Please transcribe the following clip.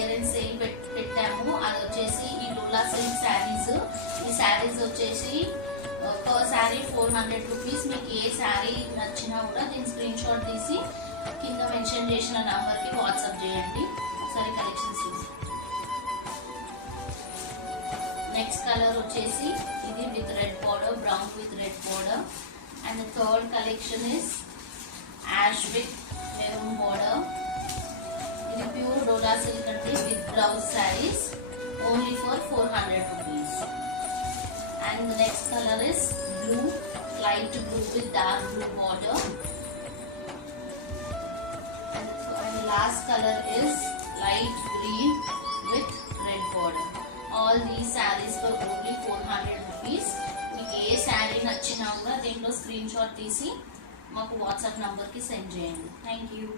Clearance sale పెట్టాము. అది వచ్చేసి ఈ డోలా సిల్క్ శారీస్. ఈ శారీస్ వచ్చేసి ఒక శారీ 400 రూపీస్. మీకు ఏ శారీ నచ్చినా కూడా దీని స్క్రీన్ షాట్ తీసి కింద మెన్షన్ చేసిన నంబర్కి వాట్సాప్ చేయండి. ఒకసారి కలెక్షన్స్ చూసి. నెక్స్ట్ కలర్ వచ్చేసి ఇది with red border, brown with red border. And the third collection is ash with maroon border. ఇది ప్యూర్ డోలా సిల్క్ అండి with blouse sarees only for 400 rupees. And the next color is blue, light blue with dark blue border. And the last color is light green with red border. All these sarees for only 400 rupees. మీకు ఏ శారీ నచ్చినా కూడా దీంట్లో screen shot తీసి మాకు WhatsApp నంబర్కి send చేయండి. Thank you.